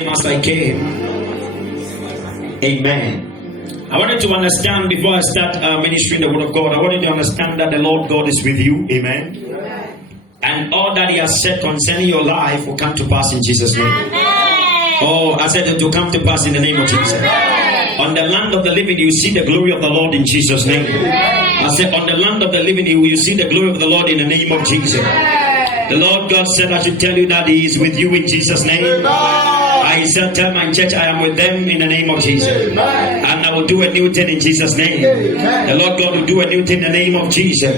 as I came. Amen. I wanted to understand before I start ministering the word of God. I wanted to understand that the Lord God is with you. Amen. And all that He has said concerning your life will come to pass in Jesus' name. Oh, I said it will come to pass in the name of Jesus. On the land of the living, you see the glory of the Lord in Jesus' name. I said, on the land of the living, you see the glory of the Lord in the name of Jesus. The Lord God said, I should tell you that He is with you in Jesus' name. I shall tell my church, I am with them in the name of Jesus. And I will do a new thing in Jesus' name. The Lord God will do a new thing in the name of Jesus.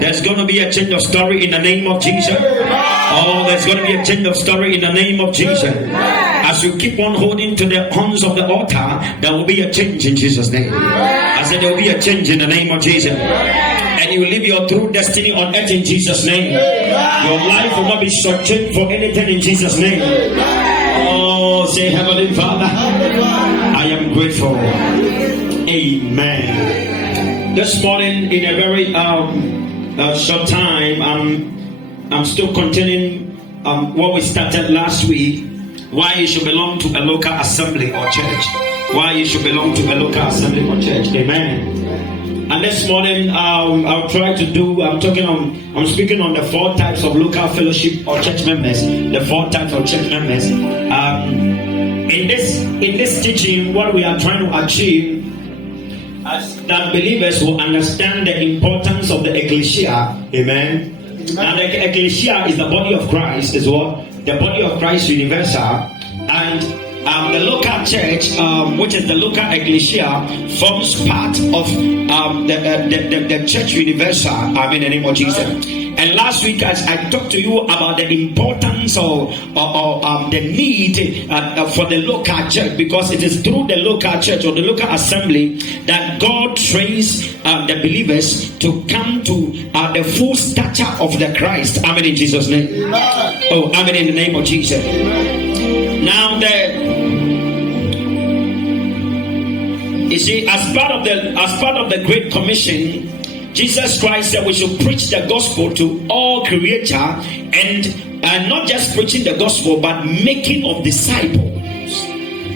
There's going to be a change of story in the name of Jesus. Oh, there's going to be a change of story in the name of Jesus. As you keep on holding to the horns of the altar, there will be a change in Jesus' name. I said there will be a change in the name of Jesus. And you will live your true destiny on earth in Jesus' name. Your life will not be shortchanged for anything in Jesus' name. Oh, say, Heavenly Father, I am grateful. Amen. This morning, in a very short time, I'm still continuing what we started last week. Why you should belong to a local assembly or church. Why you should belong to a local assembly or church. Amen. And this morning, I'll try to do. I'm speaking on the 4 types of local fellowship or church members. The 4 types of church members. In this teaching, what we are trying to achieve, as that believers will understand the importance of the ecclesia. Amen. And the ecclesia is the body of Christ. Is what the body of Christ universal, and the local church, which is the local ecclesia, forms part of the church universal. In the name of Jesus. And last week, as I talked to you about the importance or the need for the local church, because it is through the local church or the local assembly that God trains the believers to come to the full stature of the Christ. Amen in Jesus' name. Oh, amen in the name of Jesus. Now you see, as part of the Great Commission, Jesus Christ said we should preach the gospel to all creature, and not just preaching the gospel, but making of disciples.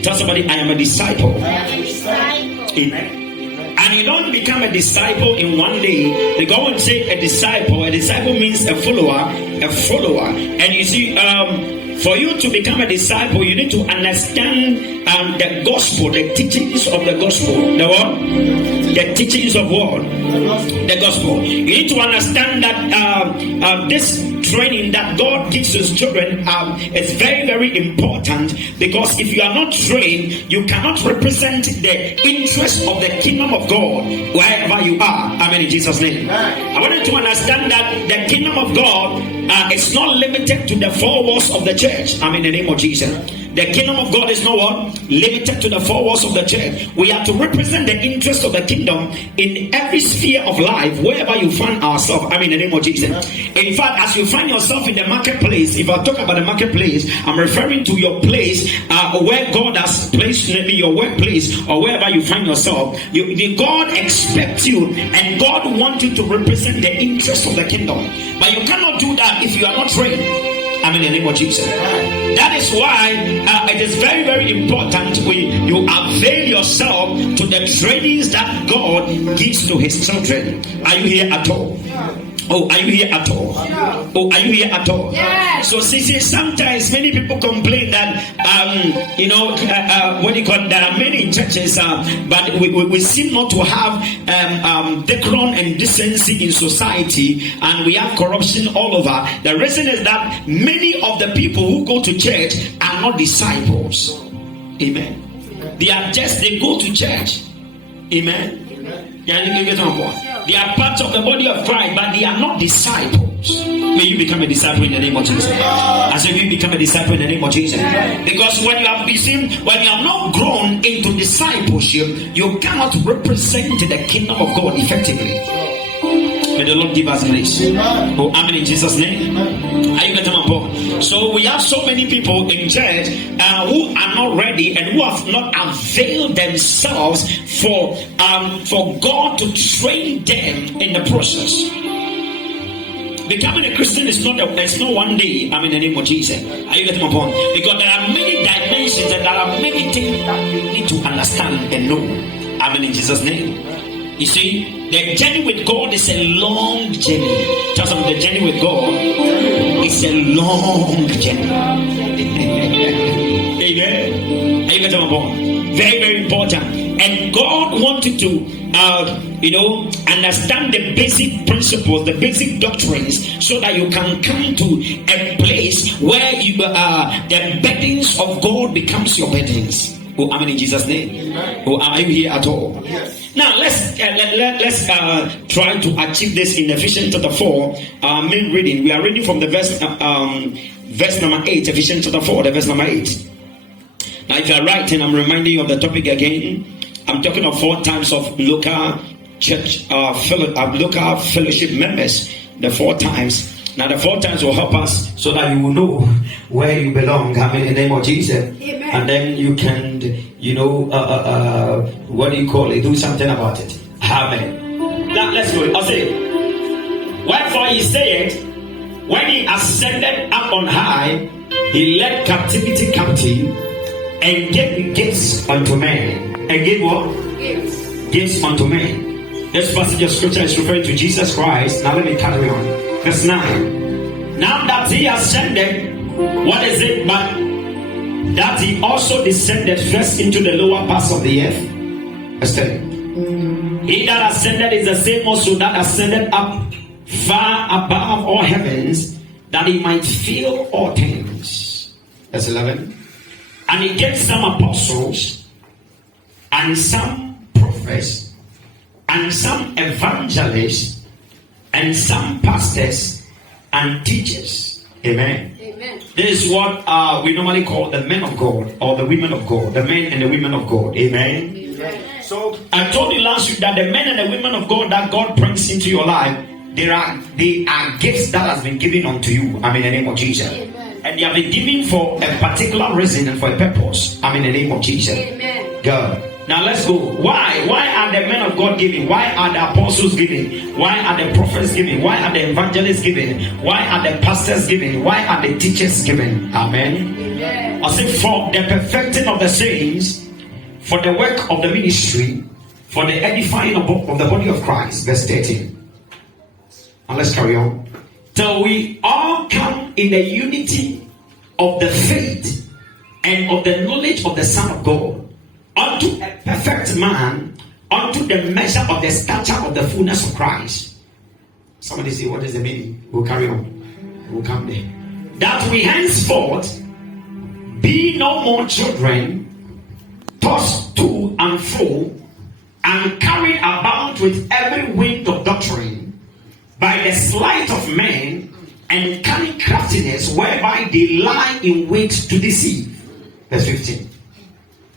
Tell somebody, I am a disciple. Amen. And you don't become a disciple in one day. They go and say a disciple. A disciple means a follower. And you see, for you to become a disciple, you need to understand the gospel, the teachings of the gospel. The what? The teachings of what? The gospel. You need to understand that this training that God gives His children is very, very important, because if you are not trained, you cannot represent the interest of the kingdom of God wherever you are. Amen in Jesus' name. I want you to understand that the kingdom of God is not limited to the 4 walls of the church. Amen in the name of Jesus. The kingdom of God is not what? Limited to the 4 walls of the church. We have to represent the interest of the kingdom in every sphere of life, wherever you find ourselves. I mean, in the name of Jesus. In fact, as you find yourself in the marketplace, if I talk about the marketplace, I'm referring to your place where God has placed, maybe your workplace or wherever you find yourself. God expects you, and God wants you to represent the interest of the kingdom. But you cannot do that if you are not trained. I mean, in the name of Jesus. That is why it is very, very important you avail yourself to the trainings that God gives to His children. Are you here at all? Oh, are you here at all? Oh, are you here at all? Yes. So, see, sometimes many people complain that, there are many churches, but we seem not to have decorum and decency in society, and we have corruption all over. The reason is that many of the people who go to church are not disciples. Amen. They go to church. Amen. They are part of the body of Christ, but they are not disciples. May you become a disciple in the name of Jesus. I said, you become a disciple in the name of Jesus. Because when you have not grown into discipleship, you cannot represent the kingdom of God effectively. May the Lord give us grace. Oh, amen in Jesus' name. Are you getting my point? So we have so many people in church who are not ready and who have not availed themselves for God to train them in the process. Becoming a Christian is not one day. I mean, in the name of Jesus. Are you getting my point? Because there are many dimensions many things that you need to understand and know. Amen. In Jesus' name. You see, the journey with God is a long journey. Tell someone, the journey with God is a long journey. Amen. Are you getting on? Very, very important. And God wanted to understand the basic principles, the basic doctrines, so that you can come to a place where you the burdens of God becomes your burdens. Oh, amen. In Jesus' name. Oh, are you here at all? Yes. Now let's try to achieve this in Ephesians chapter 4. Main reading. We are reading from the verse number 8. Ephesians chapter 4, the verse number 8. Now, if you are writing, I'm reminding you of the topic again. I'm talking of 4 types of local church, local fellowship members. The 4 times. Now, the 4 times will help us so that you will know where you belong. I mean, in the name of Jesus. Amen. And then you can, what do you call it? Do something about it. Amen. Now, let's go. I'll say, wherefore he said, when he ascended up on high, he led captivity captive and gave gifts unto men. And gave what? Gifts unto men. This passage of scripture is referring to Jesus Christ. Now let me carry on. Verse 9. Now that he ascended, what is it but that he also descended first into the lower parts of the earth? Verse 10. He that ascended is the same also that ascended up far above all heavens, that he might fill all things. Verse 11. And he gave some apostles, and some prophets, and some evangelists, and some pastors and teachers. Amen. Amen. This is what we normally call the men of God or the women of God. The men and the women of God. Amen. Amen. So I told you last week that the men and the women of God that God brings into your life, they are gifts that has been given unto you. I mean, in the name of Jesus. Amen. And they have been given for a particular reason and for a purpose. I mean, in the name of Jesus. Amen. God. Now let's go. Why? Why are the men of God giving? Why are the apostles giving? Why are the prophets giving? Why are the evangelists giving? Why are the pastors giving? Why are the teachers giving? Amen. Amen. I say, for the perfecting of the saints, for the work of the ministry, for the edifying of the body of Christ. Verse 13. Now let's carry on. Till we all come in the unity of the faith and of the knowledge of the Son of God, unto a perfect man, unto the measure of the stature of the fullness of Christ. Somebody say, what is the meaning? We'll carry on. We'll come there. That we henceforth be no more children, tossed to and fro, and carried about with every wind of doctrine, by the sleight of men and cunning craftiness, whereby they lie in wait to deceive. Verse 15.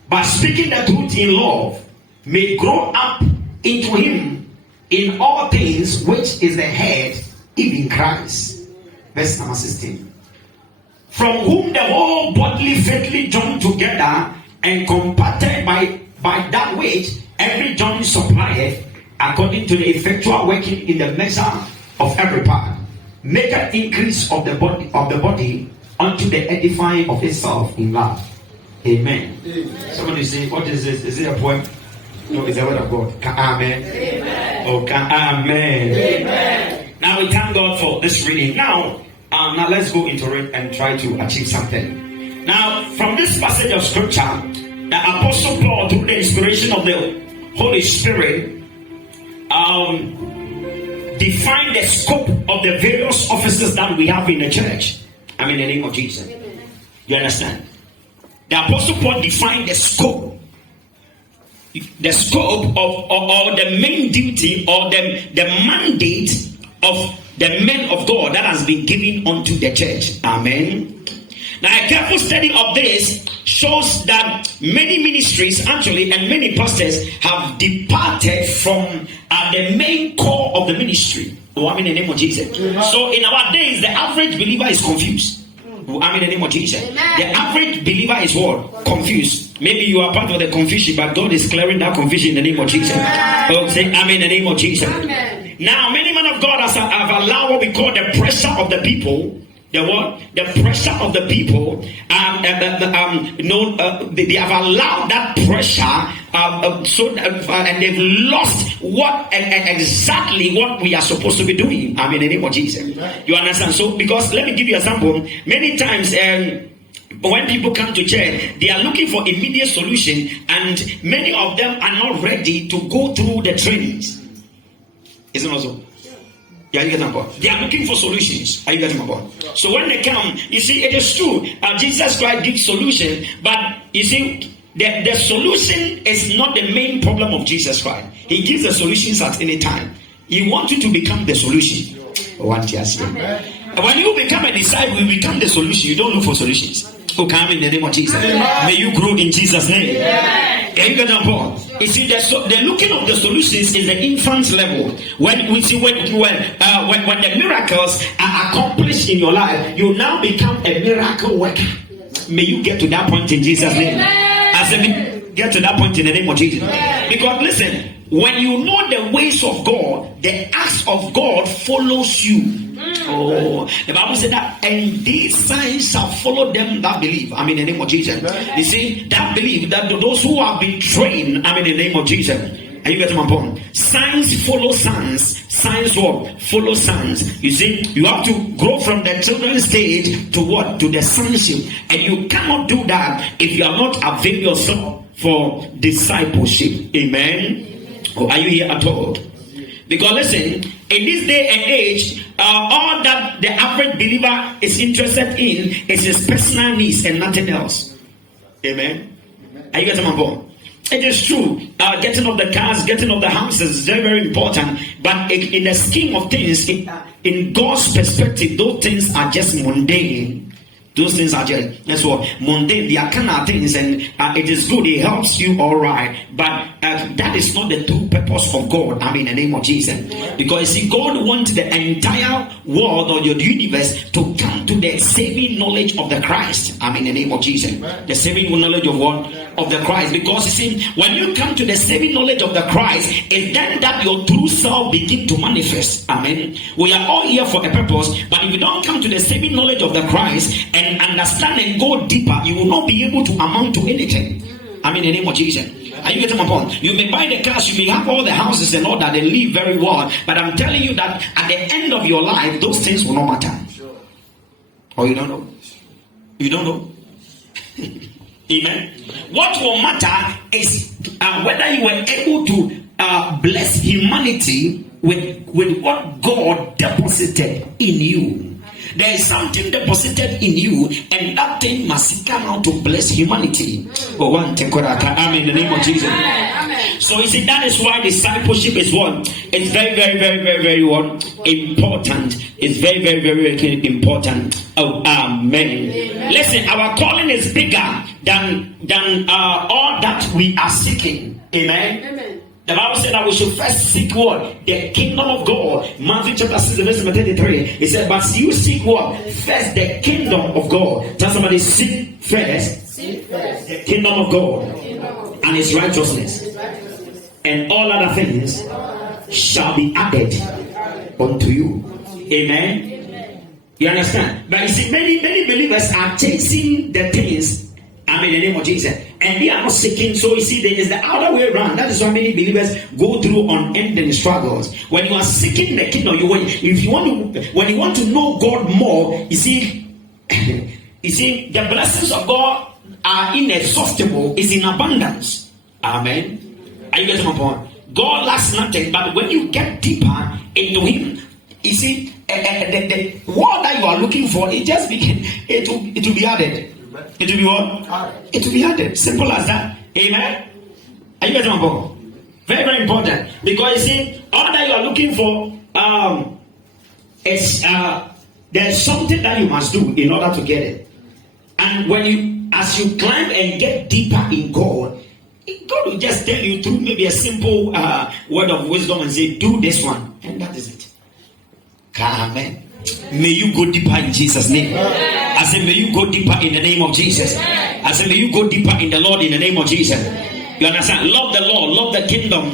But speaking the truth in love, may grow up into him in all things, which is the head, even Christ. Verse number 16. From whom the whole bodily faithfully joined together and compacted by that which every joint supplieth, according to the effectual working in the measure of every part, make an increase of the body unto the edifying of itself in love. Amen. Amen. Somebody say, what is this? Is it a poem? No, it's the word of God. Amen. Amen. Oh, amen. Amen. Now we thank God for this reading. Now let's go into it and try to achieve something. Now, from this passage of scripture, the Apostle Paul, through the inspiration of the Holy Spirit, defined the scope of the various offices that we have in the church. I mean, in the name of Jesus. You understand? The Apostle Paul defined the scope of or the main duty or the mandate of the men of God that has been given unto the church. Amen. Now, a careful study of this shows that many ministries actually and many pastors have departed from the main core of the ministry. I mean, in the name of Jesus. So in our days, the average believer is confused. I mean, in the name of Jesus. Amen. The average believer is what? Confused. Maybe you are part of the confusion, but God is clearing that confusion in the name of Jesus. Oh, say amen in the name of Jesus. Amen. Now, many men of God have allowed what we call the pressure of the people the what? The pressure of the people. They have allowed that pressure, and they've lost what exactly what we are supposed to be doing. I mean, in the name of Jesus. You understand? So, because let me give you an example. Many times, when people come to church, they are looking for immediate solution, and many of them are not ready to go through the trainings. Isn't it so? Yeah, you get my point. They are looking for solutions. Are you getting my point? So when they come, you see, it is true. Jesus Christ gives solution, but you see, the solution is not the main problem of Jesus Christ. He gives the solutions at any time. He wants you to become the solution. When you become a disciple, you become the solution. You don't look for solutions. Oh, come in the name of Jesus. May you grow in Jesus' name. You get the point? You see, the looking of the solutions is the infant level. When we see when the miracles are accomplished in your life, you now become a miracle worker. May you get to that point in Jesus' name. As get to that point in the name of Jesus. Because listen, when you know the ways of God, the acts of God follows you. Oh, the Bible said that, and these signs shall follow them that believe. I mean, in the name of Jesus. You see, that believe, that those who have been trained, I mean, in the name of Jesus. Are you getting my point? Signs follow sons. Signs what? Follow sons. You see, you have to grow from the children's stage to what? To the sonship. And you cannot do that if you are not availing yourself for discipleship. Amen. Or are you here at all? Because listen, in this day and age, all that the average believer is interested in is his personal needs and nothing else. Amen. Are you getting my point? It is true. Getting of the cars, getting of the houses is very, very important. But in the scheme of things, in God's perspective, those things are just mundane. Those things are just, that's what, mundane. They are kind of things, and it is good. It helps you, all right. But that is not the true purpose of God. I mean, in the name of Jesus. Because you see, God wants the entire world or your universe to come to the saving knowledge of the Christ. I mean, in the name of Jesus. The saving knowledge of what? Of the Christ. Because you see, when you come to the saving knowledge of the Christ, it's then that your true self begin to manifest. Amen. We are all here for a purpose, but if you don't come to the saving knowledge of the Christ and understand and go deeper, you will not be able to amount to anything. I mean, in the name of Jesus. Are you getting my point? You may buy the cars, you may have all the houses and all that, they live very well, but I'm telling you that at the end of your life, those things will not matter. Or you don't know? You don't know? Amen. What will matter is whether you were able to bless humanity with what God deposited in you. There is something deposited in you, and that thing must come out to bless humanity. Oh, one in the name of Jesus. So you see, that is why discipleship is what? It's very, very, very, very, very what? Important. It's very, very, very, very important. Oh, amen. Listen, our calling is bigger than all that we are seeking. Amen. The Bible said that we should first seek what? The kingdom of God. Matthew chapter 6, verse 33. It said, but you seek what? First the kingdom of God. Tell somebody, seek first the kingdom of God and his righteousness. And all other things shall be added unto you. Amen. You understand? But you see, many believers are chasing the things, I mean, in the name of Jesus, and they are not seeking. So you see, there is the other way around. That is why many believers go through unending struggles. When you are seeking the kingdom, when you want to know God more, you see, the blessings of God are inexhaustible, is in abundance. Amen. Are you getting my point? God lacks nothing, but when you get deeper into Him, you see, the word that you are looking for, it just begin. It will be added. It will be what? It will be added. Simple as that. Amen. Are you getting my point? Very, very important. Because you see, all that you are looking for is there's something that you must do in order to get it. And as you climb and get deeper in God, God will just tell you through maybe a simple word of wisdom and say, do this one, and that is it. Amen. May you go deeper in Jesus' name. I say, may you go deeper in the name of Jesus. I say, may you go deeper in the Lord in the name of Jesus. You understand? Love the Lord, love the kingdom.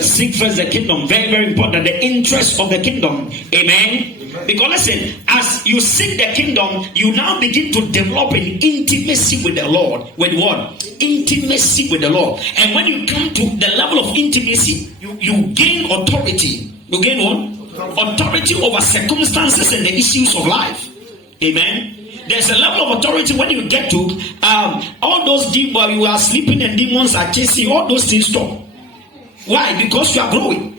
Seek first the kingdom. Very, very important. The interest of the kingdom. Amen. Because listen, as you seek the kingdom, you now begin to develop an intimacy with the Lord. With what? Intimacy with the Lord. And when you come to the level of intimacy, you gain authority. You gain what? Authority over circumstances and the issues of life. Amen. There's a level of authority when you get to all those demons, you are sleeping and demons are chasing, all those things stop. Why? Because you are growing.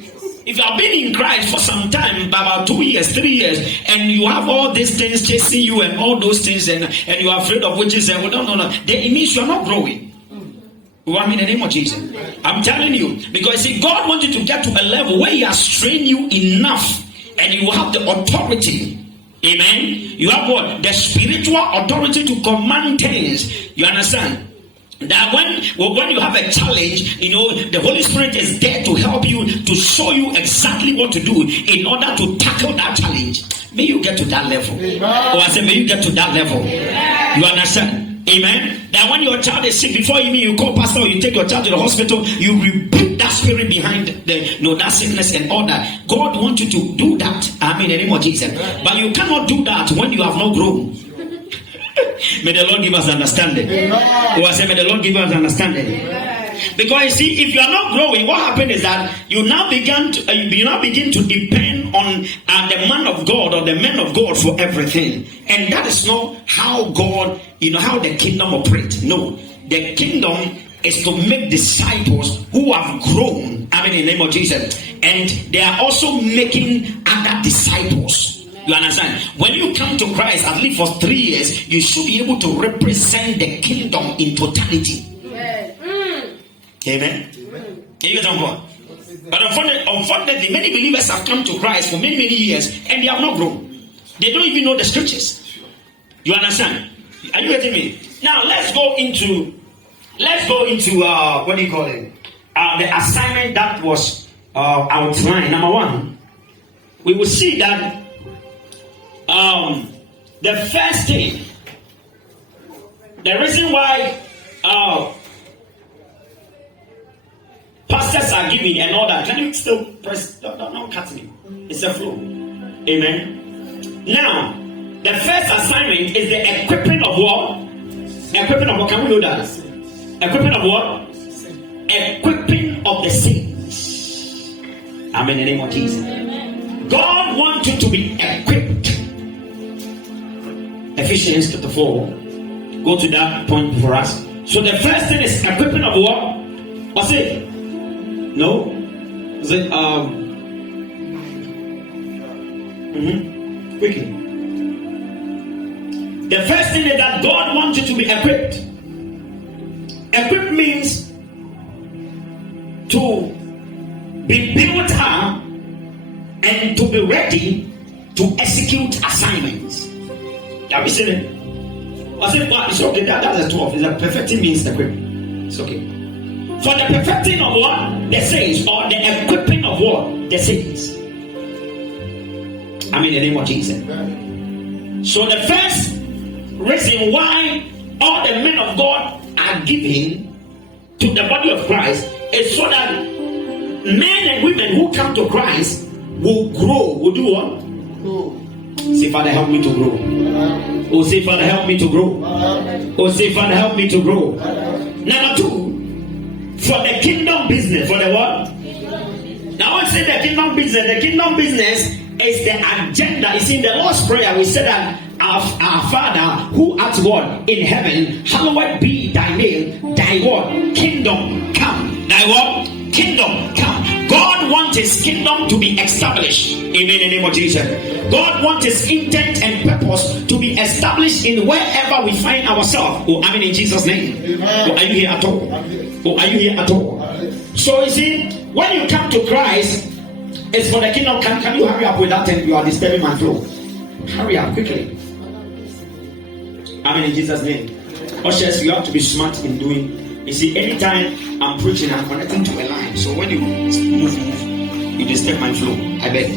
If you have been in Christ for some time, about 2 years, 3 years, and you have all these things chasing you and all those things, and you are afraid of witches, and no, it means you are not growing. You want me in the name of Jesus? I'm telling you, because see, God wants you to get to a level where He has trained you enough, and you have the authority. Amen. You have what? The spiritual authority to command things. You understand? That when you have a challenge, the Holy Spirit is there to help you, to show you exactly what to do in order to tackle that challenge. May you get to that level. Or I say, may you get to that level. You understand? Amen. That when your child is sick, before you call pastor, or you take your child to the hospital, you rebuke that spirit behind that sickness and all that. God wants you to do that. I mean, in the name of Jesus. But you cannot do that when you have not grown. May the Lord give us understanding. Or I say, may the Lord give us understanding. Because you see, if you are not growing, what happens is that you now begin to depend on the man of God or the men of God for everything, and that is not how God, how the kingdom operates. No, the kingdom is to make disciples who have grown. I mean, in the name of Jesus, and they are also making other disciples. You understand? When you come to Christ, at least for 3 years, you should be able to represent the kingdom in totality. Amen. Can you get on board? But unfortunately, many believers have come to Christ for many years and they have not grown. They don't even know the scriptures. You understand? Are you getting me? Now let's go into what do you call it? The assignment that was outlined. Number one, we will see that the first thing, the reason why pastors are giving and all that. Can you still press? Don't cut me. It's a flow. Amen. Now, the first assignment is the equipping of what? Equipping of what? Can we do that? Equipping of what? Equipping of the saints. Amen. In the name of Jesus. God wants you to be equipped. Ephesians chapter 4. Go to that point for us. So the first thing is equipping of what? What's it? No? Is it quickly. The first thing is that God wants you to be equipped. Equipped means to be built up and to be ready to execute assignments. Have you seen it? I said, well, it's okay. That's a 12. It's a perfecting means equipped. It's okay. For the perfecting of what? The saints, or the equipping of what? The saints. I mean, in the name of Jesus. So the first reason why all the men of God are giving to the body of Christ is so that men and women who come to Christ will grow. Will do what? Grow. Say, Father, help me to grow. Oh, say, Father, help me to grow. Oh, say, Father, help me to grow. Number two, for the kingdom business. For the what? Now I say the kingdom business. The kingdom business is the agenda. You see, in the Lord's Prayer, we said that our Father who art what? In heaven, hallowed be thy name. Thy what? Kingdom come. Thy what? Kingdom come. God wants his kingdom to be established. Amen. In the name of Jesus. God wants his intent and purpose to be established in wherever we find ourselves. Oh, I mean, in Jesus' name. Oh, are you here at all? Oh, are you here at all? So you see, when you come to Christ, it's for the kingdom. Can you hurry up with that thing? You are disturbing my flow. Hurry up quickly. I mean, in Jesus' name. Ushers, you have to be smart in doing. You see, anytime I'm preaching, I'm connecting to a line. So when you move, you disturb my flow. I beg.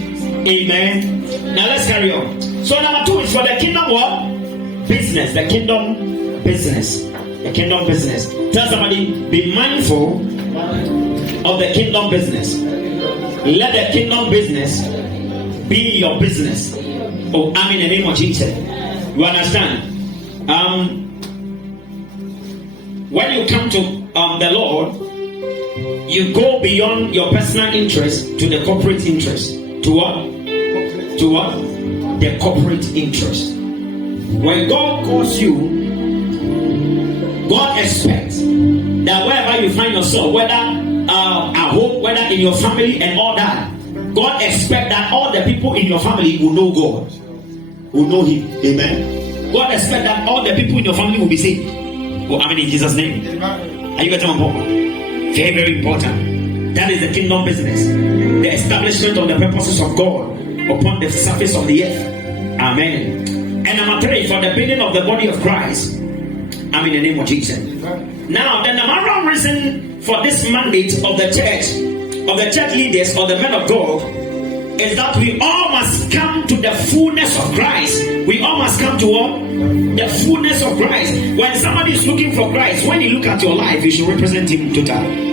Amen. Now let's carry on. So number two is for the kingdom what? Business. The kingdom business. The kingdom business. Tell somebody, be mindful of the kingdom business. Let the kingdom business be your business. Oh, I'm in the name of Jesus. You understand? When you come to the Lord, you go beyond your personal interest to the corporate interest. To what? To what? The corporate interest. When God calls you, God expects that wherever you find yourself, whether at home, whether in your family and all that, God expects that all the people in your family will know God, will know Him. Amen. God expects that all the people in your family will be saved. Oh, I mean, in Jesus' name. Are you getting my point? Very, very important. That is the kingdom business. The establishment of the purposes of God upon the surface of the earth. Amen. And number 3, for the building of the body of Christ. I'm in the name of Jesus. Now, the number 1 reason for this mandate of the church leaders or the men of God, is that we all must come to the fullness of Christ. We all must come to what? The fullness of Christ. When somebody is looking for Christ, when you look at your life, you should represent Him totally.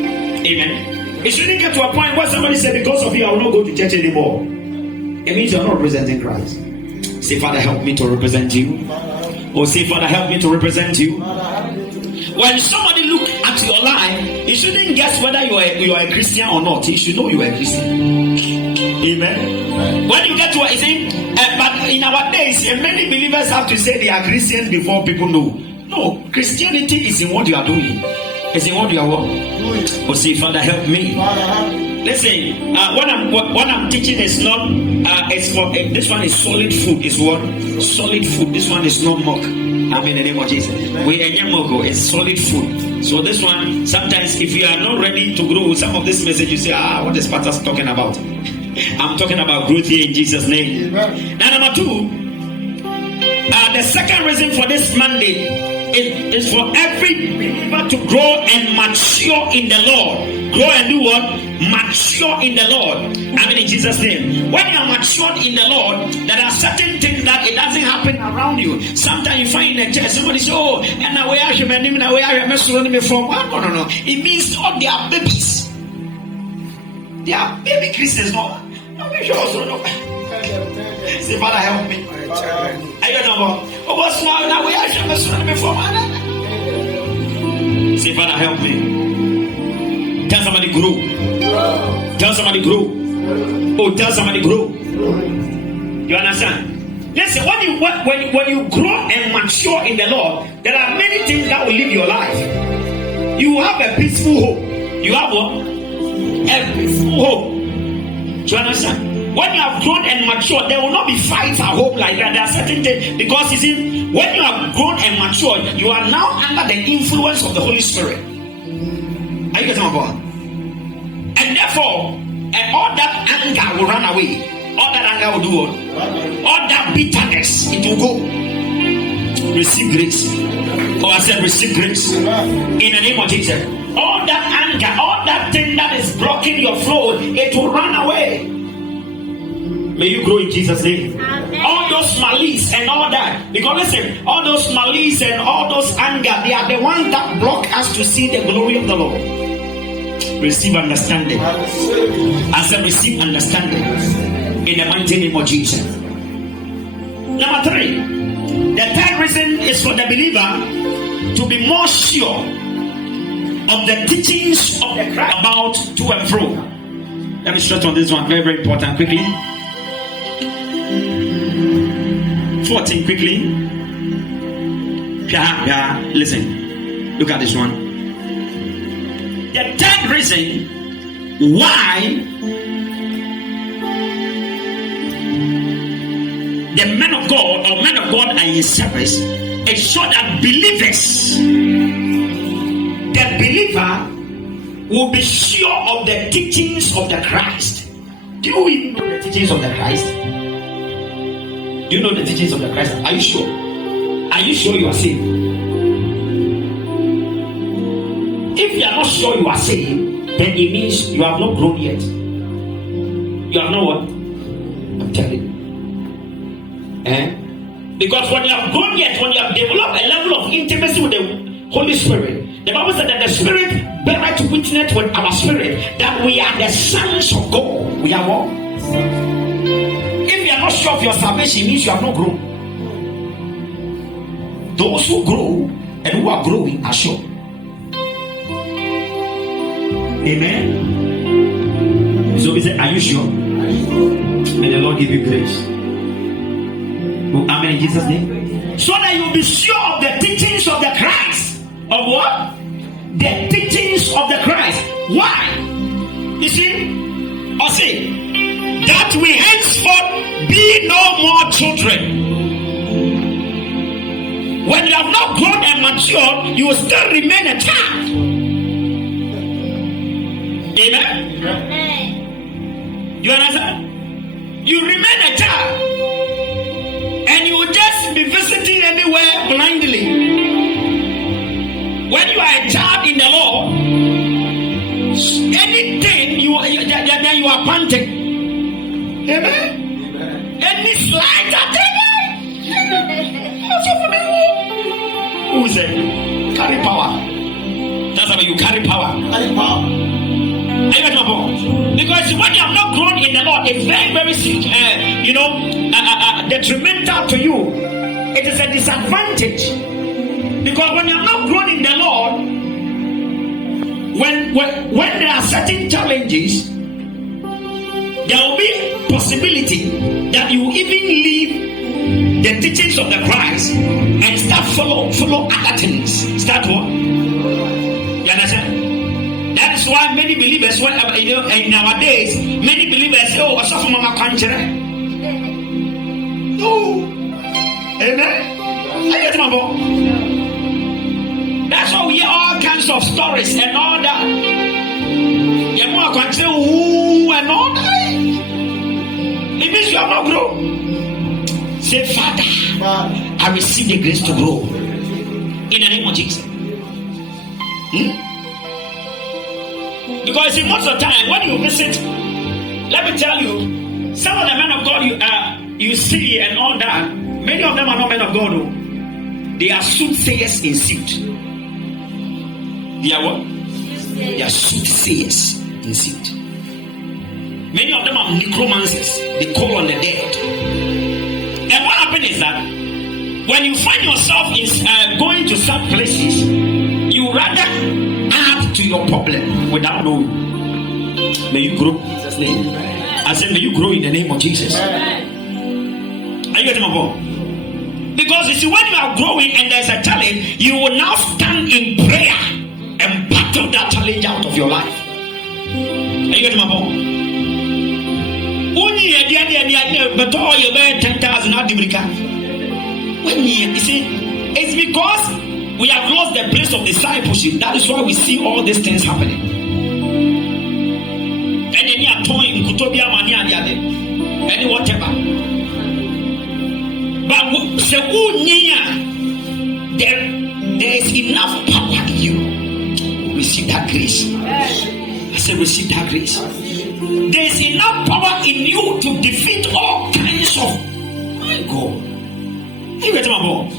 Amen. It shouldn't get to a point where somebody said, because of you, I will not go to church anymore. It means you're not representing Christ. Say, Father, help me to represent you. Or say, Father, help me to represent you. When somebody look at your life, he shouldn't guess whether you are a Christian or not. He should know you are a Christian. Amen. When you get to it, but in our days, many believers have to say they are Christians before people know. No, Christianity is in what you are doing. It's in what you are doing. Or say, Father, help me. Listen, what I'm teaching is not. It's for this one is solid food. Is what? Solid food. This one is not milk. I'm in the name of Jesus. We it's solid food. So this one, sometimes if you are not ready to grow, some of this message you say, what is Pastor talking about? I'm talking about growth here in Jesus' name. Now, number 2, the second reason for this mandate is for every believer to grow and mature in the Lord. Grow and do what? Mature in the Lord. I mean, in Jesus' name. When you are matured in the Lord, there are certain things that it doesn't happen around you. Sometimes you find in the church, somebody say, oh, and now where are you? No. It means, oh, they are babies. They are baby Christians. No. Say, Father, help me. I don't know. Oh, what's now where are you? Say, Father, help me. Tell somebody grow. Tell somebody grow. Oh, tell somebody grow. You understand? Listen, when you grow and mature in the Lord, there are many things that will live your life. You have a peaceful hope. You have what? A peaceful hope. Do you understand? When you have grown and matured, there will not be fights at home like that. There are certain things, because you see, when you have grown and matured, you are now under the influence of the Holy Spirit. Are you getting my point? And therefore, all that anger will run away. All that anger will do what? All that bitterness, it will go. Receive grace. Oh, I said receive grace. In the name of Jesus. All that anger, all that thing that is blocking your flow, it will run away. May you grow in Jesus' name. All those malice and all that. Because listen, all those malice and all those anger, they are the ones that block us to see the glory of the Lord. Receive understanding. I said receive understanding. In the mighty name of Jesus. Number 3. The third reason is for the believer to be more sure of the teachings of the Christ about to and fro. Let me stress on this one. Very, very important. Quickly. 14 quickly. Listen. Look at this one. The third reason why the men of God or men of God are in service is so that believers, the believer will be sure of the teachings of the Christ. Do you even know the teachings of the Christ? Do you know the teachings of the Christ? Are you sure? Are you sure you are saved? If you are not sure you are saved, then it means you have not grown yet. You have not what? I'm telling you. Because when you have grown yet, when you have developed a level of intimacy with the Holy Spirit, the Bible said that the Spirit beareth witness with our spirit that we are the sons of God. We are what? If you are not sure of your salvation means you have not grown. Those who grow and who are growing are sure. Amen. So we say, are you sure? May the Lord give you grace. Oh, amen in Jesus' name. So that you'll be sure of the teachings of the Christ. Of what? The teachings of the Christ. Why? You see? Or say, that we henceforth be no more children. When you have not grown and matured, you will still remain a child. Amen? You understand? You remain a child. And you will just be visiting anywhere blindly. When you are a child in the Lord, anything you are panting. Amen? Any slight who is it? Carry power. That's how you carry power. Carry power. Because when you have not grown in the Lord, it's very, very detrimental to you. It is a disadvantage. Because when you have not grown in the Lord, when there are certain challenges, there will be possibility that you will even leave the teachings of the Christ and start follow other things. Start what? You understand? That is why many believers, in nowadays, many believers say, "Oh, so mama kanjere." No, amen. That's why we hear all kinds of stories and all that. You more kanjere and all that. It means you have not grown. Say, Father, I receive the grace to grow in the name of Jesus. Because most of the time when you visit, let me tell you, some of the men of God you see and all that, many of them are not men of God. Oh. They are soothsayers in suit. They are what? They are soothsayers in suit. Many of them are necromancers. They call on the dead. And what happens is that when you find yourself going to some places, you rather add to your problem without knowing. May you grow in Jesus' name. I said, may you grow in the name of Jesus. Are you getting my point? Because you see, when you are growing and there's a challenge, you will now stand in prayer and battle that challenge out of your life. Are you getting my point? But all you bear 10,000 out the you see, it's because we have lost the place of discipleship. That is why we see all these things happening. And any atoning, Kutobia Mania, any whatever. But there is enough power in you. Receive that grace. I said, receive that grace. There is enough power in you to defeat all kinds of. My God. You get my boy?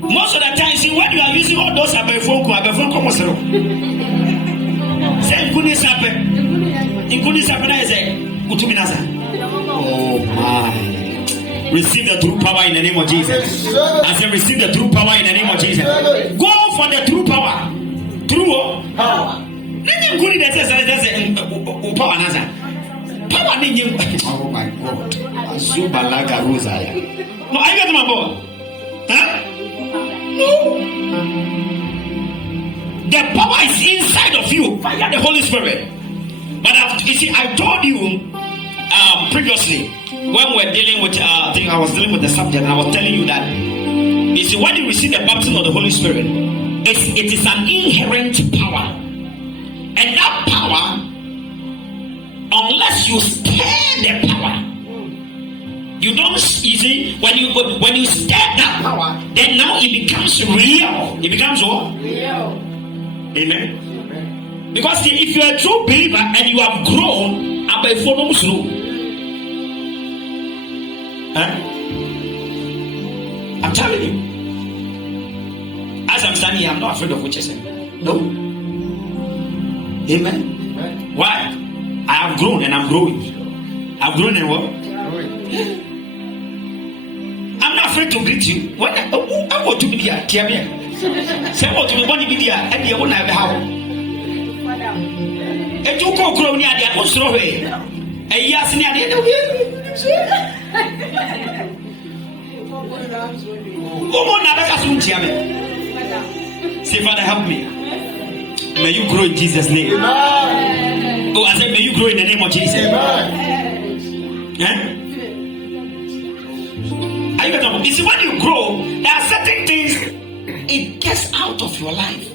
Most of the time, see, when you are using all those abefon was say goodness happen. In goodness happen, I say, Utuminaza. Oh my. Receive the true power in the name of Jesus. I say, receive the true power in the name of Jesus. Go for the true power. True power. Let good in the power. Power. Oh my God. Zubalaga Rosaya. No, I get my boy. Huh? No. The power is inside of you via the Holy Spirit. But you see, I told you previously when we were dealing with, I think I was dealing with the subject, and I was telling you that you see, when you receive the baptism of the Holy Spirit, it is an inherent power, and that power, unless you stir the power, you don't. You see, when you stir that power, then now it becomes real. It becomes what? Real. Amen. Because if you are a true believer and you have grown, I'm telling you. As I'm standing here, I'm not afraid of what you're saying. No. Amen. Why? I have grown and I'm growing. I've grown and what? I'm not afraid to greet you. When I want to be here, tell me. Say what you want to be here, and you won't have how. And you go grow near the atmosphere. And yes, near the end. Say, Father, help me. May you grow in Jesus' name. Oh, I said, may you grow in the name of Jesus. Are you getting? You see, when you grow, there are certain things it gets out of your life.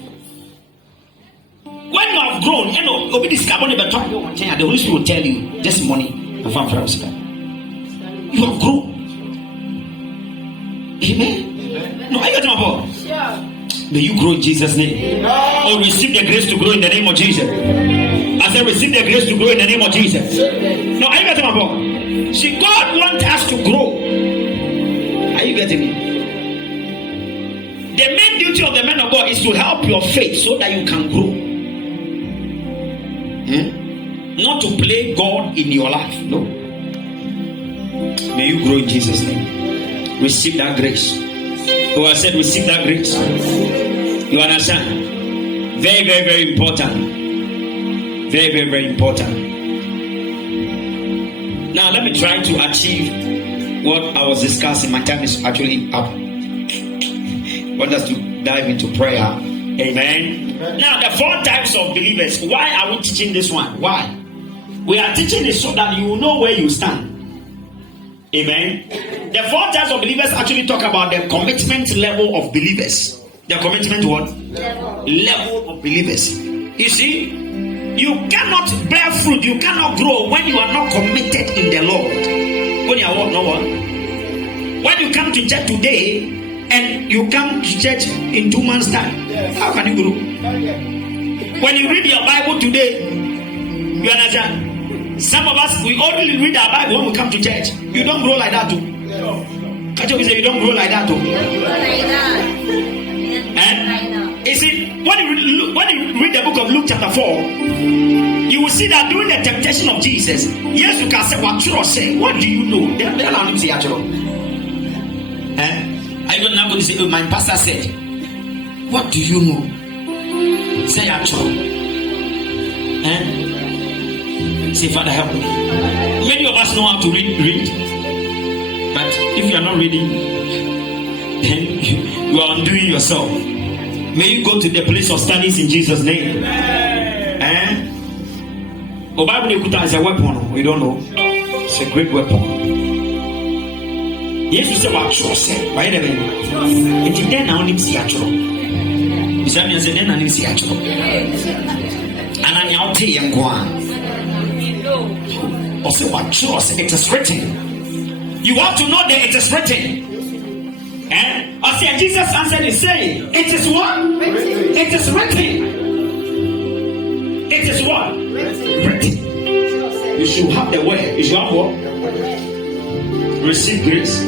When you have grown, you know, the Holy Spirit will tell you this morning. You have grown. Amen. No, are you getting my boy? May you grow in Jesus' name. Or receive the grace to grow in the name of Jesus. I said, receive the grace to grow in the name of Jesus. No, are you getting my boy? See, God wants us to grow. Are you getting me? The main duty of the man of God is to help your faith so that you can grow. Not to play God in your life. No. May you grow in Jesus' name. Receive that grace. Oh, I said receive that grace. You understand? Very, very, very important. Very, very, very important. Now let me try to achieve what I was discussing. My time is actually up. I want us to dive into prayer. Amen. Now the 4 types of believers. Why are we teaching this one? Why? We are teaching this so that you will know where you stand. Amen. The 4 types of believers actually talk about the commitment level of believers. The commitment what? Level of believers. You see, you cannot bear fruit, you cannot grow when you are not committed in the Lord. When you are what? No one. When you come to church today and you come to church in 2 months' time, how can you grow? When you read your Bible today, you understand? Some of us, we only read our Bible when we come to church. You don't grow like that too. Can't you say you don't grow like that too? You see, when you read the book of Luke chapter 4, you will see that during the temptation of Jesus, yes, you can say, what you say, what do you know? Then allow him to say, are you not going to say, oh, my pastor said, what do you know? Say, actually. Say, Father, help me. Many of us know how to read. But if you are not reading, then you are undoing yourself. May you go to the place of studies in Jesus' name. The Bible is a weapon. We don't know. It's a great weapon. Yes, you say what you say. Why the way? It's then I only see actual. Is that means then I only see actual. And I now tell you, go on. Or say what you say. It is written. You have to know that it is written. And I say Jesus answered and saying, it is what? It is written. It is what? Written. You should have the word. You should have what? Receive grace.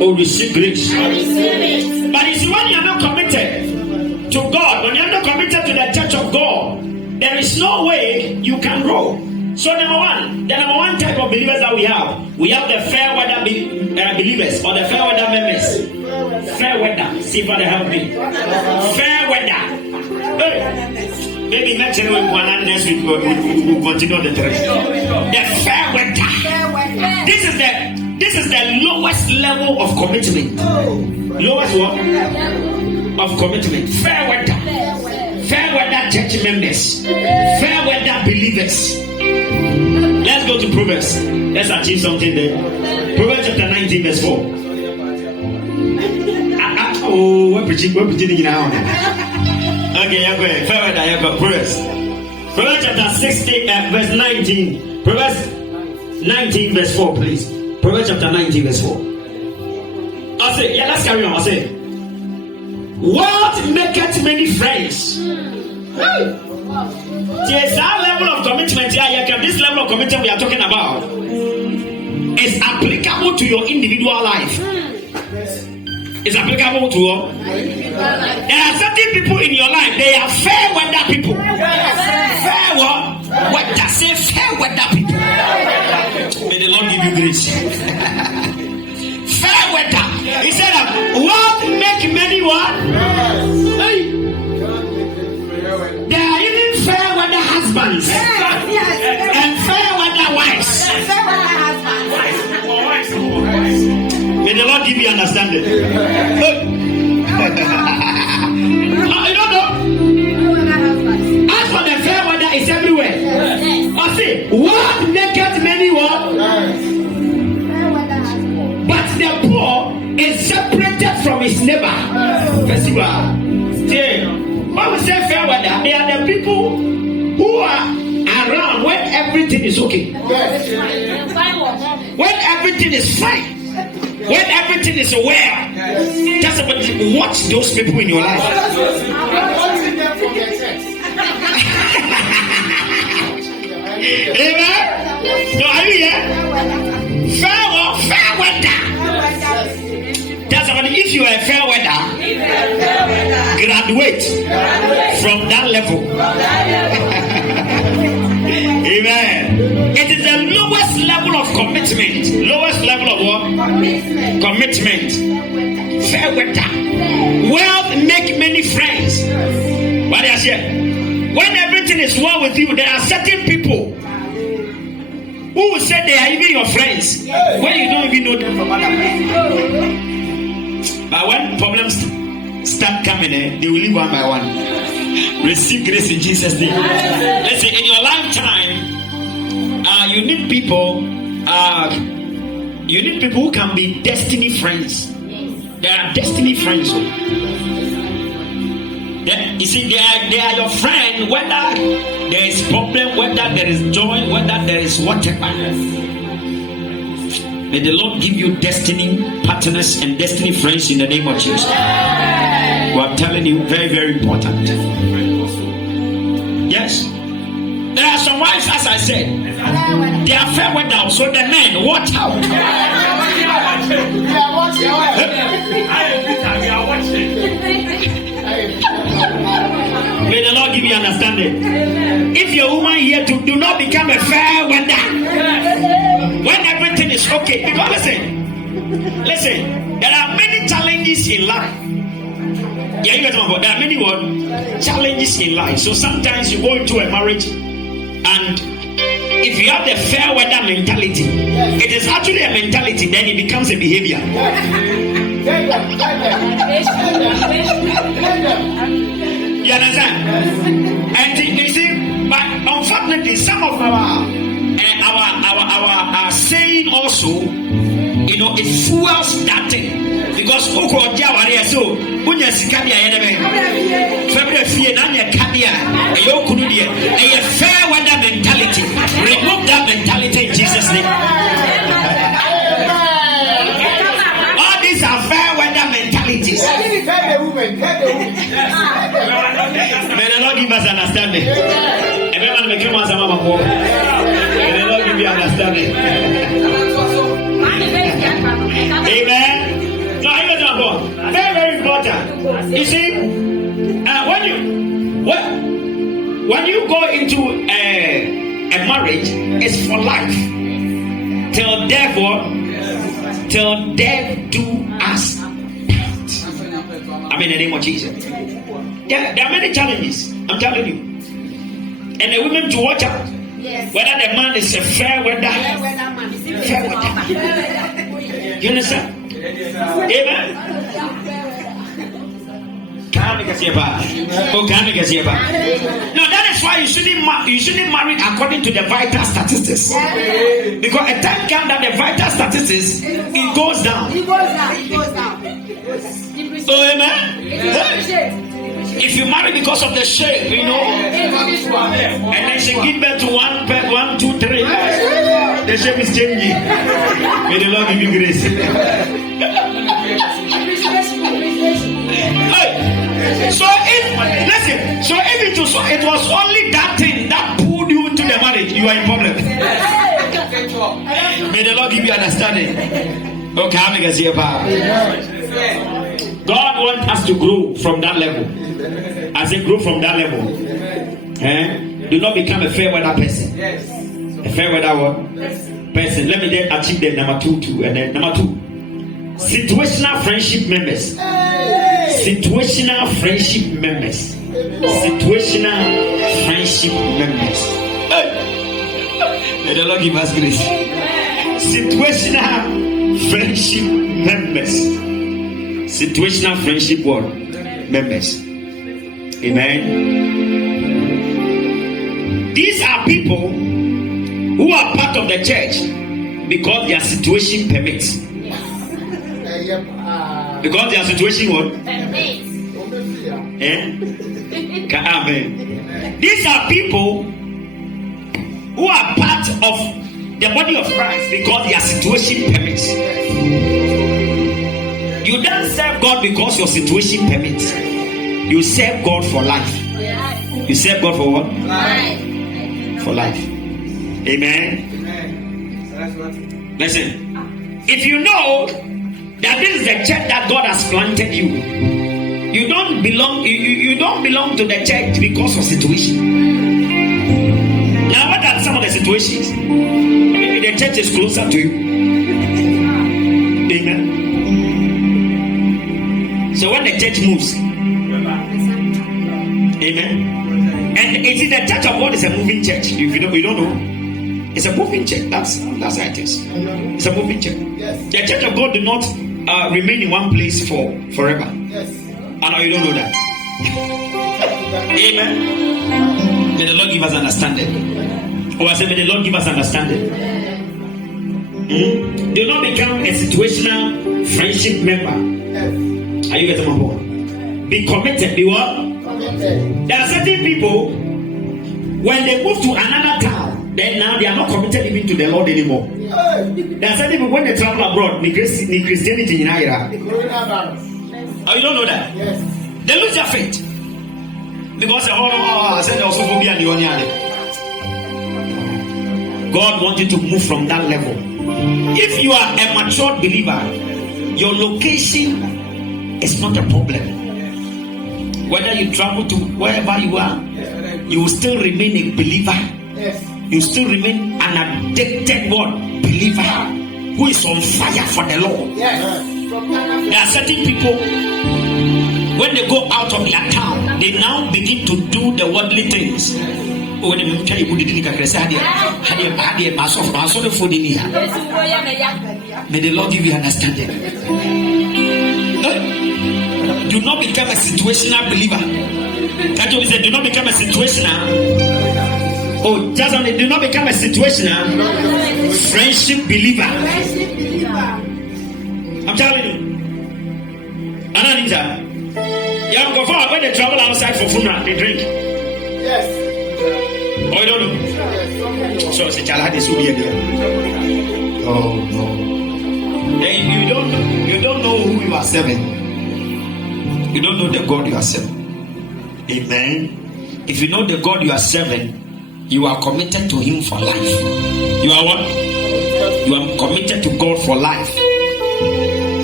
Oh, receive grace. But you see, when you are not committed to God, when you are not committed to the church of God, there is no way you can grow. So the number one type of believers that we have the fair weather believers or the fair weather members. Fair weather. See if I help me. Fair weather. Hey. Maybe next week we'll continue the trend. The fair weather. This is the lowest level of commitment. Lowest what? Of commitment. Fair weather. Fair weather church members. Fair weather believers. Let's go to Proverbs. Let's achieve something there. Proverbs chapter 19 verse 4. Oh, we're preaching now. Okay, you're going. Fair weather, you're going. Proverbs. Proverbs chapter 16 verse 19. Proverbs 19 verse 4, please. Proverbs chapter 19 verse 4. I'll say, yeah, let's carry on. I'll say, what maketh many friends? Yes, our level of commitment here, this level of commitment we are talking about is applicable to your individual life. It's applicable to all. There are certain people in your life, they are fair weather people. Fair what? What does say fair weather people? May the grace. Fair weather. He said that what make many what? Hey. There are even fair weather husbands and fair weather wives. May the Lord give you understanding. You don't know? As for the fair weather, it's everywhere. I see, what maketh many what? But the poor is separated from his neighbor. Festival. When we say fair weather, they are the people who are around when everything is okay. When everything is fine. When everything is aware. Just watch those people in your life. Amen. No, are you here? Fair weather. That's what if you are a fair weather, graduate from that level. Amen. It is the lowest level of commitment. Lowest level of what? Commitment. Fair weather. Wealth make many friends. What I say? When everything is well with you, there are certain people who will say they are even your friends when you don't even know them from other friends. But when problems start coming, they will leave one by one. Receive grace in Jesus' name. Listen, in your lifetime, you need people. You need people who can be destiny friends. They are destiny friends. You see, they are your friend, whether there is problem, whether there is joy, whether there is whatever. May the Lord give you destiny partners and destiny friends in the name of Jesus. Well, I'm telling you, very, very important. Yes. There are some wives, as I said, they are fair weather, so the men, watch out. May the Lord give you understanding. If you're a woman here, do not become a fair weather. When everything is okay. Because listen, there are many challenges in life. Yeah, you guys know, there are many challenges in life. So sometimes you go into a marriage, and if you have the fair weather mentality, it is actually a mentality, then it becomes a behavior. You understand? And you see, but unfortunately, some of our saying also, you know, it fuels that thing. Because so unya sikadia a fair weather mentality. Remove that mentality in Jesus' name. All these are fair weather mentalities. May the Lord give us understanding. Everyone may come as a mama. May the Lord give you understanding. Amen. No, very, very important. You see, when you go into a marriage, it's for life. Till death do us part. I mean, in the name of Jesus. There are many challenges. I'm telling you. And the women to watch out. Yes. Whether the man is a fair weather. Fair weather. You understand? Amen. No, that is why you shouldn't marry according to the vital statistics. Because a time comes that the vital statistics it goes down. So amen. If you marry because of the shape, you know, and then she give birth to 1, 2, 3, the shape is changing. May the Lord give you grace. It was only that thing that pulled you into the marriage, you are in problem. May the Lord give you understanding. Okay, God wants us to grow from that level. As they grow from that level, do not become a fair weather person. A fair weather what? person. Let me then achieve the number two too. And then number two, situational friendship members. Situational friendship members. Situational friendship members. May the Lord give us grace. Situational friendship members. Situational friendship what? Members. Amen. These are people who are part of the church because their situation permits. Because their situation what? Amen. These are people who are part of the body of Christ because their situation permits. You don't serve God because your situation permits. You serve God for life. You serve God for what? Life. For life. Amen. Listen. If you know that this is the church that God has planted you, you don't belong. You don't belong to the church because of situation. Now, what are some of the situations? Maybe the church is closer to you. Amen. So when the church moves, amen. And it is the church of God is a moving church. If you don't know, it's a moving church. That's how it is. It's a moving church. Yes. The church of God do not remain in one place forever. Yes. I know you don't know that. Amen. May the Lord give us understanding. I say, may the Lord give us understanding. Do not become a situational friendship member. Yes. Are you getting my point? Be committed. Be what? Committed. There are certain people, when they move to another town, then now they are not committed even to the Lord anymore. There are certain people when they travel abroad, the Christianity in Ira. Oh, you don't know that? Yes. They lose their faith. Because I said also for be God wants you to move from that level. If you are a mature believer, your location is not a problem. Whether you travel to wherever you are, you will still remain a believer. You still remain an addicted believer who is on fire for the Lord. There are certain people, when they go out of their town, they now begin to do the worldly things. May the Lord give you understanding. Do not become a situational believer. That you said, do not become a situational. Oh, just only do not become a situational friendship believer. I'm telling you. Ananita, young go for when they travel outside for funeral, they drink. Yes. Oh, you don't know. So it's a child is there. Oh no. Then you don't know who you are serving. You don't know the God you are serving. Amen. If you know the God you are serving, you are committed to Him for life. You are what? You are committed to God for life.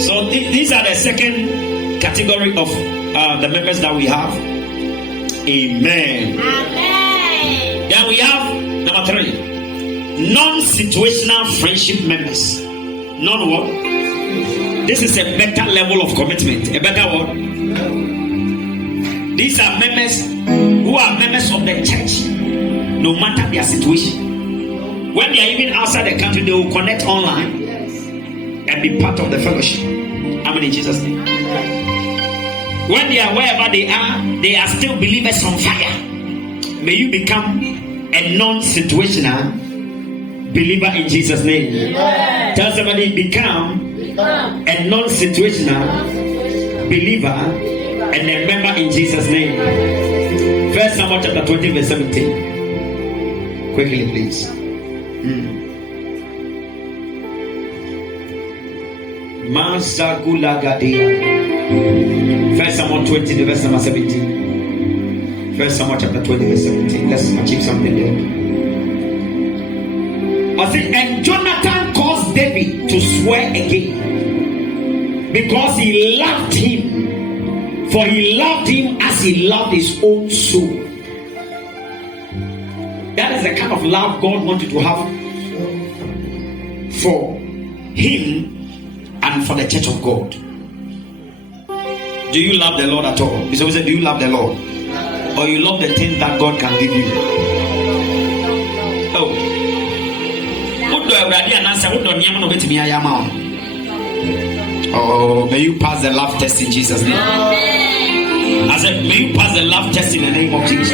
So these are the second category of the members that we have. Amen. Amen. Then we have number 3, non-situational friendship members. Non what? This is a better level of commitment. A better what? These are members who are members of the church, no matter their situation. When they are even outside the country, they will connect online and be part of the fellowship. Amen in Jesus' name. When they are wherever they are still believers on fire. May you become a non-situational believer in Jesus' name. Amen. Tell somebody, become a non-situational believer and a member in Jesus' name. 1 Samuel chapter 20 verse 17. Quickly, please. Masagulagadia. 1 Samuel 20 verse number 17. 1 Samuel chapter 20 verse 17. Let's achieve something there. And Jonathan caused David to swear again because he loved him, for he loved him as he loved his own soul. That is the kind of love God wanted to have. for him and for the church of God. Do you love the Lord at all? He said, do you love the Lord? Or you love the things that God can give you? Oh, may you pass the love test in Jesus' name. I said, may you pass the love test in the name of Jesus.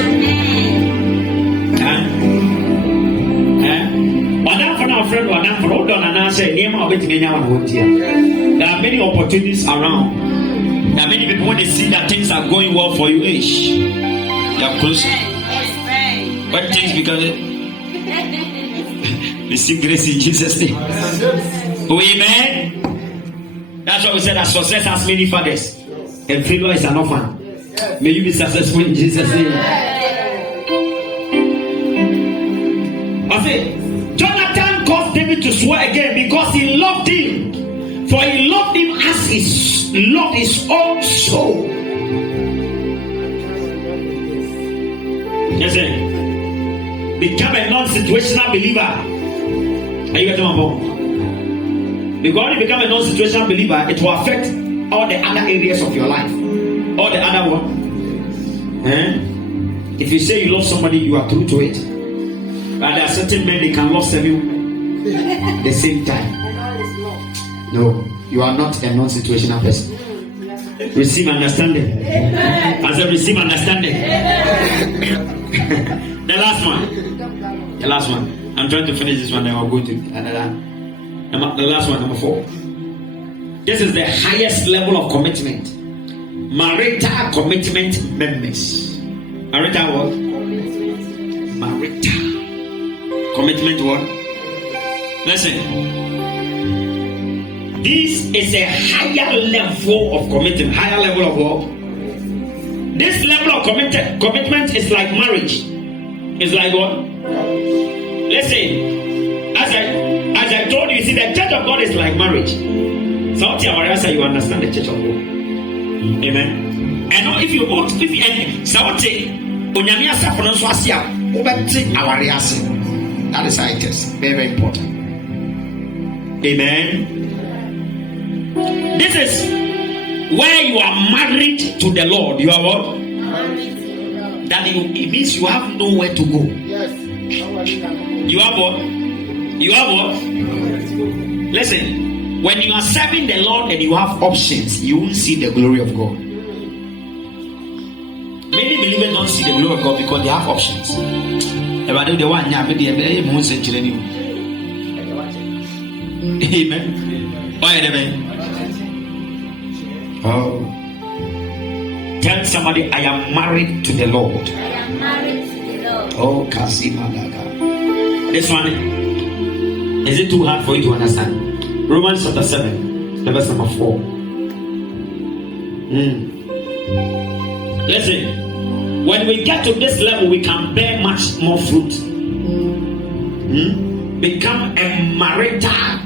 There are many opportunities around. There are many people when they see that things are going well for you, they are closer. But things because receive grace in Jesus' name. Oh, amen. That's why we said that success has many fathers and failure is an orphan. May you be successful in Jesus' name. I say, Jonathan caused David to swear again because he loved him. For he loved him as he loved his own soul. Yes, sir. Become a non-situational believer. Are you getting my point? Because when you become a non-situational believer, it will affect all the other areas of your life. All the other one. If you say you love somebody, you are true to it. But there are certain men, they can love 7 women at the same time. No, you are not a non-situational person. Receive understanding. I said receive understanding. The last one. I'm trying to finish this one, then I'll go to another. The last one, number 4. This is the highest level of commitment. Marital commitment members. Marital what? Marital commitment what? Listen. This is a higher level of commitment. Higher level of what? This level of commitment is like marriage. It's like what? Listen. As I told you, see, the church of God is like marriage. So you understand the church of God. Amen. And if you want, that is how it is. Very, very important. Amen. This is where you are married to the Lord. You are what? That it means you have nowhere to go. Yes. You have what? You have what? Listen, when you are serving the Lord and you have options, you won't see the glory of God. Many believers don't see the glory of God because they have options. Amen. Oh. Tell somebody, I am married to the Lord. I am married to the Lord. Oh, Kasima Daga. This one, is it too hard for you to understand? Romans chapter 7, verse number 4. Listen, when we get to this level, we can bear much more fruit. Become a marital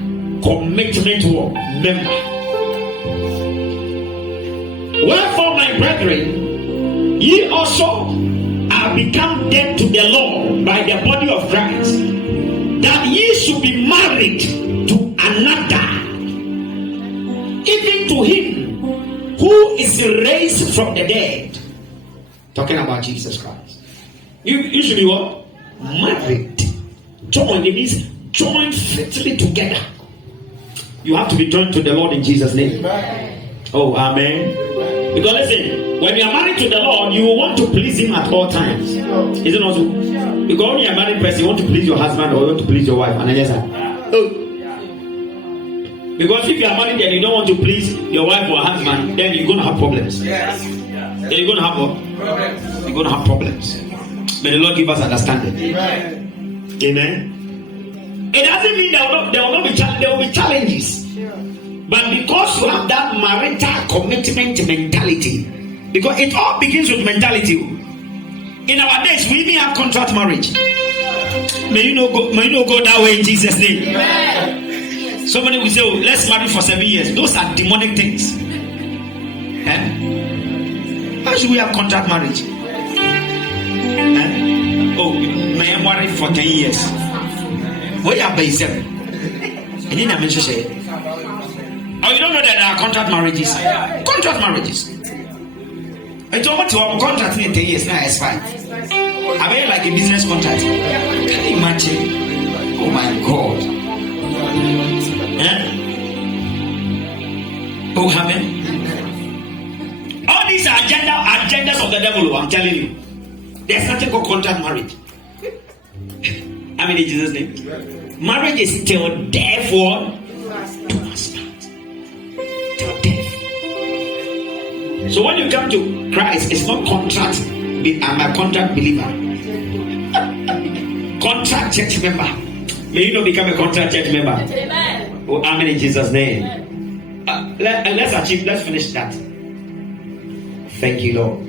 commitment member. Wherefore, my brethren, ye also are become dead to the law by the body of Christ, that ye should be married to another, even to him who is raised from the dead. Talking about Jesus Christ. You should be what? Married. Joined. It means joined fitly together. You have to be joined to the Lord in Jesus' name. Amen. Oh, amen. Because listen, when you are married to the Lord, you will want to please him at all times. Is it not so? Because when you are a married person, you want to please your husband or you want to please your wife. And yes, because if you are married and you don't want to please your wife or husband, then you're going to have problems. Yes. Then you're going to have what? Problems. You're going to have problems. May the Lord give us understanding. Amen. Amen. It doesn't mean there will be challenges. But because you have that marital commitment mentality, because it all begins with mentality. In our days, we even have contract marriage. May you not go that way in Jesus' name. Amen. Somebody will say, oh, let's marry for 7 years. Those are demonic things. How should we have contract marriage? Oh, may I marry for 10 years? Where are they? And then I mentioned say, oh, you don't know that there are contract marriages? Contract marriages. I told you to contract in 10 years now expire. I mean, like a business contract. Can you imagine? Oh my God. Oh, amen. All these are agendas of the devil. I'm telling you. There's nothing called contract marriage. I mean, in Jesus' name. Marriage is till death what? To us part. Till death. So when you come to Christ, it's not contract. I'm a contract believer. Contract church member. May you not become a contract church member. Amen. Oh, amen in Jesus' name. Let's finish that. Thank you, Lord.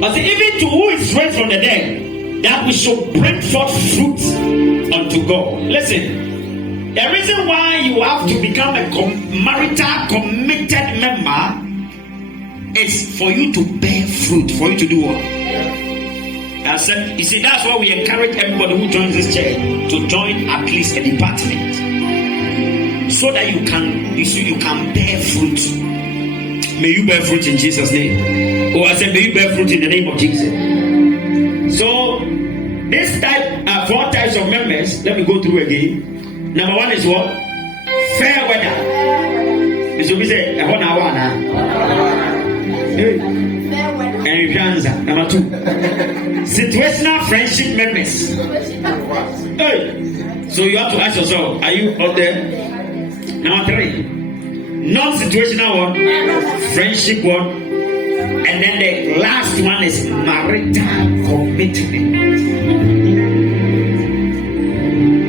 But even to who is raised from the dead, that we should bring forth fruit unto God. Listen, the reason why you have to become a marital committed member is for you to bear fruit, for you to do what? I said, you see, that's why we encourage everybody who joins this church to join at least a department, so that you can bear fruit. May you bear fruit in Jesus' name. Oh, I said, may you bear fruit in the name of Jesus. So, this type, 4 types of members, let me go through again. Number 1 is what? Fair weather. This will be said, and you can answer. Number 2, situational friendship members. Hey. So you have to ask yourself, are you out there? Number 3, non-situational one, friendship one, and then the last one is marital commitment.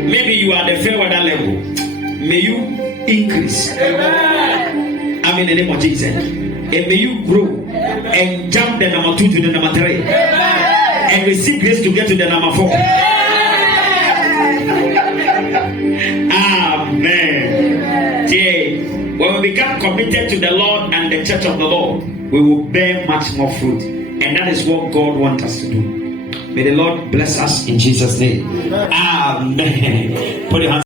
Maybe you are the fair weather level. May you increase. Amen. I mean, in the name of Jesus. And may you grow and jump the number 2 to the number 3. Amen. And receive grace to get to the number 4. Amen. Yeah. When we become committed to the Lord and the church of the Lord, we will bear much more fruit. And that is what God wants us to do. May the Lord bless us in Jesus' name. Amen. Put your hands